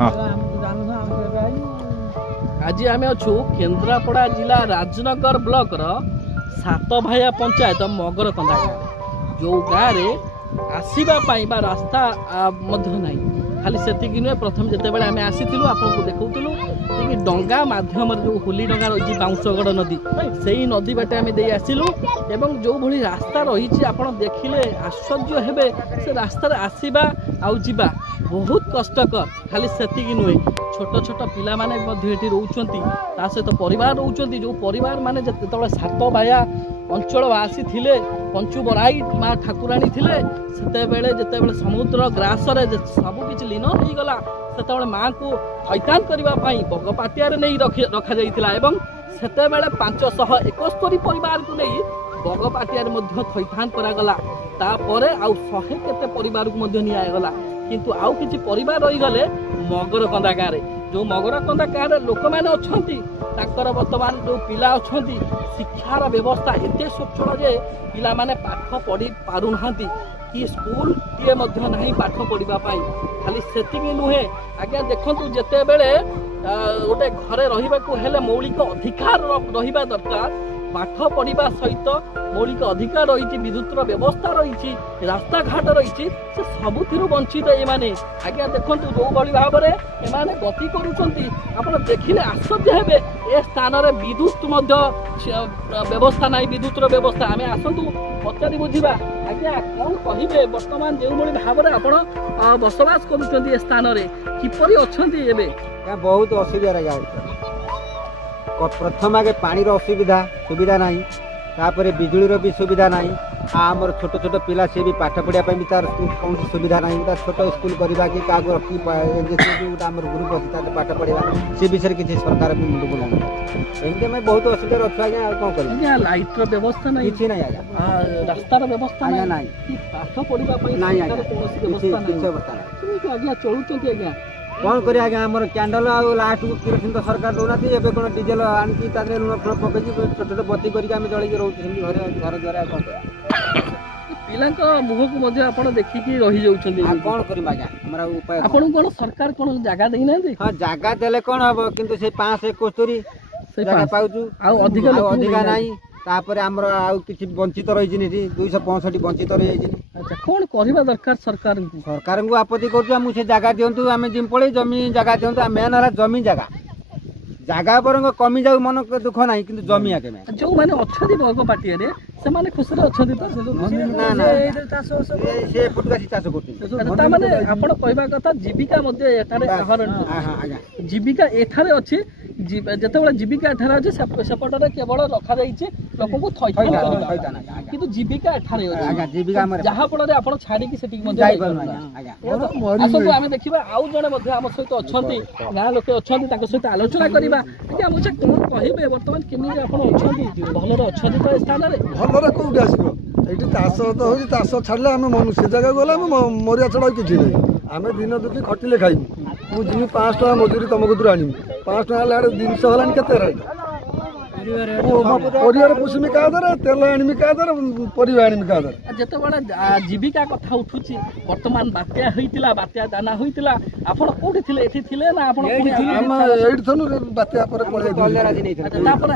आज आम अच्छु केन्द्रापड़ा जिला राजनगर ब्लॉक सातभाया पंचायत मगरकंदा गाँव जो गाँव में आसवाई रास्ता ना खाली से नुहे प्रथम जिते बड़े आम आसीलु आपको देखूँ कि डंगा मध्यम जो होली डंगा रही बाउंशगढ़ नदी से ही नदी बाटे आम दे आसिलु एवं जो भली रास्ता रही आप देखिले आश्चर्य हेबे से रास्तार आसवा आउा बहुत कष्टकर खाली से नुहे छोट छोट पिला माने ये रोचंती सहित परिवार रोचंती जो परिवार माने जो सात भाया अंचल आसी पंचु बराई माँ ठाकुराणी थे से समुद्र ग्रास सबकि लीन हो गला से माँ को थैतान करने बगपाटिया नहीं रखा जाइथिला से 571 परिवार को नहीं बगपाटिया थैतान करागला तापर आउ 100 केते परिवार को निगला किंतु आउ किछि परिवार रही गले मगरकंदा गाँव में जो मगरकंदा गाँव में लोक मैंने अच्छा बर्तमान जो पिला अच्छा शिक्षार व्यवस्था एत स्वच्छल जे पिला माने पाठ पढ़ी पारु ना कि स्कूल टे ना पाठ पढ़ाई खाली से नुहे आज्ञा देखु जिते बड़े गोटे घरे रहा मौलिक अधिकार रहा दरकार पाठ पढ़ा सहित मौलिक अधिकार रही विद्युतर व्यवस्था रही रास्ता घाट रही से सबुथिरु वंचित ये आज्ञा देखु जो भाई भाव में गति कर देखिले आश्चर्य हेबे ए स्थान में विद्युत व्यवस्था ना विद्युतर व्यवस्था आम आसतु पचारि बुझा आज्ञा कौन कहे बर्तमान जो भाव में आप बसवास कर स्थान में किपरि अच्छा बहुत असुविधा प्रथम आगे पानी असुविधा सुविधा ना तापर बिजुलीर भी सुविधा ना आमर छोट छोट पिला सी भी पाठ पढ़ाई भी तार कौन सुविधा ना छोट स्कूल करवा कि क्या रखी आम ग्रुप अच्छी पाठ पढ़ा सी विषय किसी सरकार भी मुंड को एमती आम बहुत असुविधा अच्छे आज्ञा कौन कर लाइट व्यवस्था ना कि ना रास्तार व्यवस्था ना पाठ पढ़ा आज्ञा चलुँच आज्ञा कौन कर आम कैंडल लास्ट को किरोसिन तो सरकार दौना एवं कौन डीजेल आनिकी लुण फुण पकई छोट छोट बत्ती करके जलिक रोचे घर द्वारा कौन पिला मुह को देखिकी रही जाऊँ कौन कर उपाय आपन कौन सरकार कौन जगह देना हाँ जगह देले कौन हम कि 571 जगह पाऊँ अधिका ना तापर आमर आउ किछि वंचित रही 265 वंचित रही। अच्छा कौन करबा दरकार सरकार को आपत्ति कर जगह दिंतु आम जिम पड़े जमी जगह दिंतु मेन है जमी जगह पर कमी जाऊ मन दुख ना कि जमी आगे जो मैंने अच्छा बगपाटिया से माने खुशी अच्छा ना ना से पुटकासी चाष करते आपण कहबा कथा जीविका जीविका एठारे अच्छी जिते जीविका एठारे अच्छे सेपटे केवल रखा लोक को थैतान किंतु जीविका एठारे अच्छी जहाँ फल आप छाड़ी आसतु आम देखा आउ जड़े आम सहित अच्छा गाँ लोक अच्छा सहित आलोचना करवा मुझे कौन कहे बर्तमान केमी अच्छा भलर अच्छा तो स्थान में भलर कौटी आसो ये चाष तो हो चाष छाड़े आम मनुष्य जगह गला मरिया छड़ा कि आम दिन दुखी खटिले खाइबू मुझे 5 टका मजूरी तुम कतु आनी 5 टका जिनस है के परिवार पोषमी क्या दर तेल आनी क्या दर परिवा आनी क्या दर जिते जीविका कथा उठू बर्तमान बात्या होता बात्या दाना होता आपड़ कौटी थे ना आप बात्या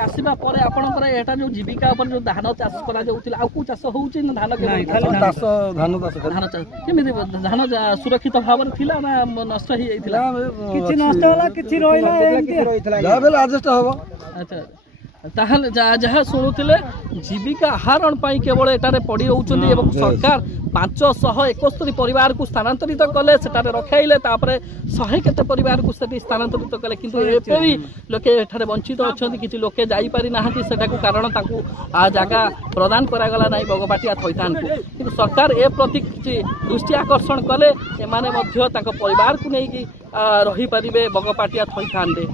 आसवा आपंकर जो जीविका जो धान चाष करा चाष हो धान धान चाष केमी धान सुरक्षित भाव में ना नष्ट हो अच्छा ताहले जहाँ शुणुले जीविका आहरण केवल एटारे पड़ी रोचंदी एवं सरकार 571 परिवार को स्थानांतरित कले सेटारे रखाइले तापरे 100 केते परिवार को सेठी स्थानांतरित कले किंतु एपरी लोके एठारे वंचित अछंती किछि लोके जाई पारि नाहंती सेटाकू कारण ताकू जगह प्रदान करागला नाही बगपाटिया थैतान को किंतु सरकार ए प्रति किछि दृष्टि आकर्षण कले एमाने मध्य ताको परिवार को नेकी रही पारिबे बगपाटिया थैतान रे।